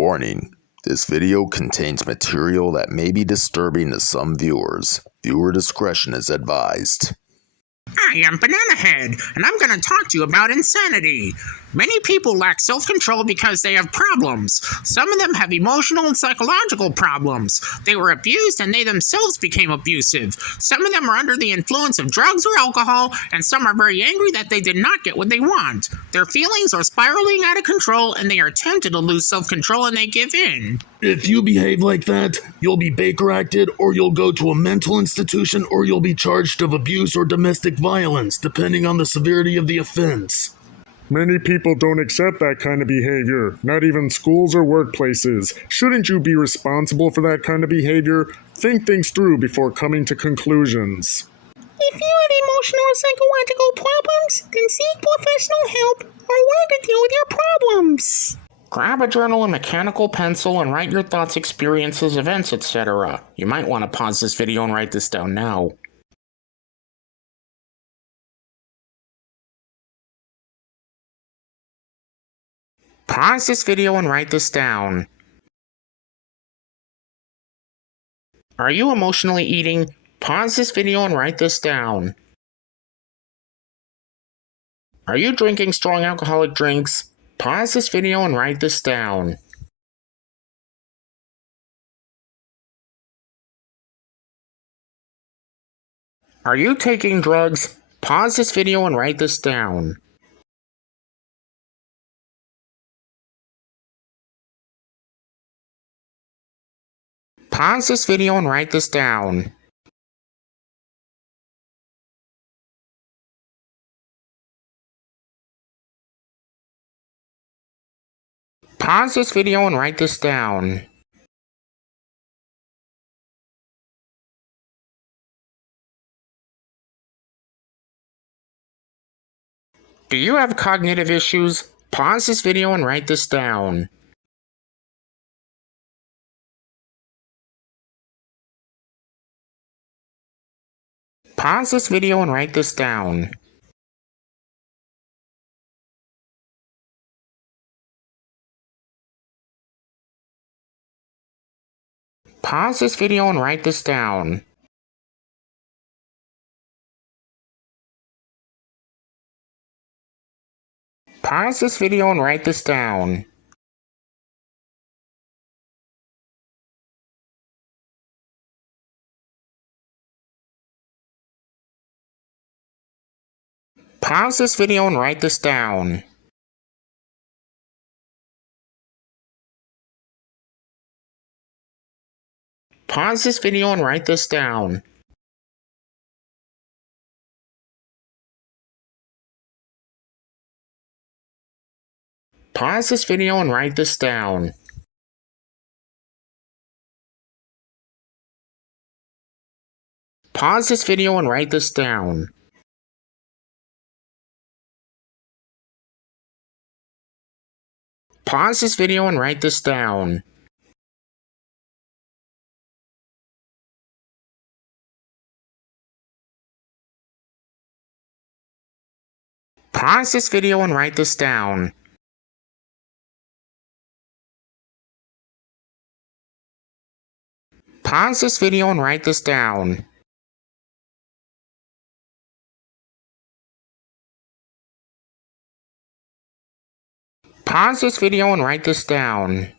Warning, this video contains material that may be disturbing to some viewers. Viewer discretion is advised. I am Banana Head, and I'm going to talk to you about insanity. Many people lack self-control because they have problems. Some of them have emotional and psychological problems. They were abused and they themselves became abusive. Some of them are under the influence of drugs or alcohol, and some are very angry that they did not get what they want. Their feelings are spiraling out of control, and they are tempted to lose self-control and they give in. If you behave like that, you'll be Baker acted, or you'll go to a mental institution, or you'll be charged of abuse or domestic violence, depending on the severity of the offense. Many people don't accept that kind of behavior, not even schools or workplaces. Shouldn't you be responsible for that kind of behavior? Think things through before coming to conclusions. If you have emotional or psychological problems, then seek professional help or learn to deal with your problems. Grab a journal and mechanical pencil and write your thoughts, experiences, events, etc. You might want to pause this video and write this down now. Pause this video and write this down. Are you emotionally eating? Pause this video and write this down. Are you drinking strong alcoholic drinks? Pause this video and write this down. Are you taking drugs? Pause this video and write this down. Pause this video and write this down. Pause this video and write this down. Do you have cognitive issues? Pause this video and write this down. Pause this video and write this down. Pause this video and write this down. Pause this video and write this down. Pause this video and write this down. Pause this video and write this down. Pause this video and write this down. Pause this video and write this down. Pause this video and write this down. Pause this video and write this down. Pause this video and write this down. Pause this video and write this down.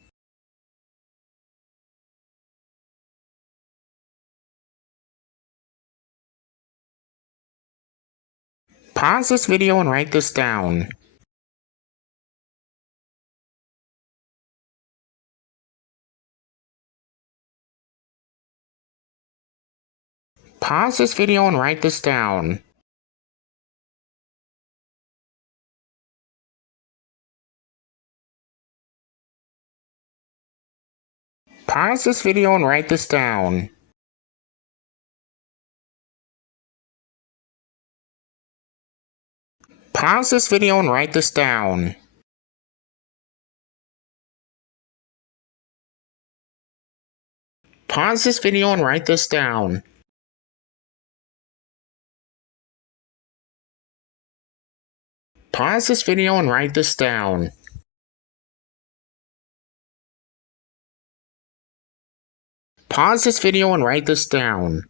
Pause this video and write this down. Pause this video and write this down. Pause this video and write this down. Pause this video and write this down. Pause this video and write this down. Pause this video and write this down. Pause this video and write this down.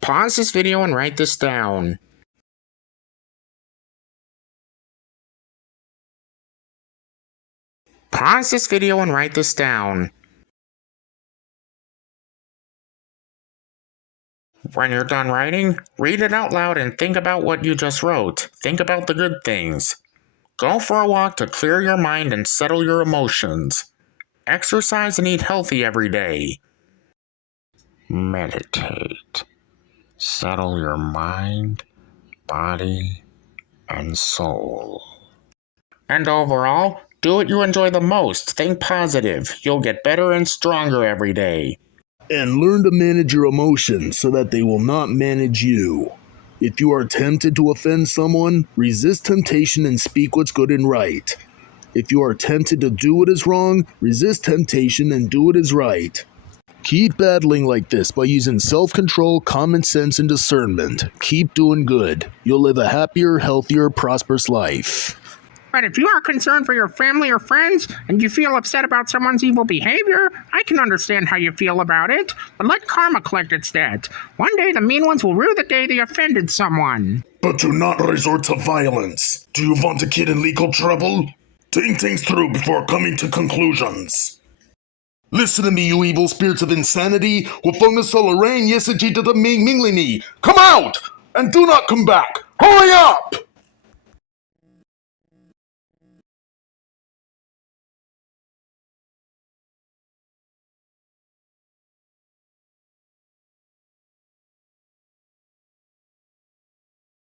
Pause this video and write this down. Pause this video and write this down. When you're done writing, read it out loud and think about what you just wrote. Think about the good things. Go for a walk to clear your mind and settle your emotions. Exercise and eat healthy every day. Meditate. Settle your mind, body, and soul. And overall, do what you enjoy the most. Think positive. You'll get better and stronger every day. And learn to manage your emotions so that they will not manage you. If you are tempted to offend someone, resist temptation and speak what's good and right. If you are tempted to do what is wrong, resist temptation and do what is right. Keep battling like this by using self-control, common sense, and discernment. Keep doing good. You'll live a happier, healthier, prosperous life. But if you are concerned for your family or friends, and you feel upset about someone's evil behavior, I can understand how you feel about it, but let karma collect its debt. One day the mean ones will rue the day they offended someone. But do not resort to violence. Do you want to get in legal trouble? Think things through before coming to conclusions. Listen to me, you evil spirits of insanity. Come out! And do not come back! Hurry up!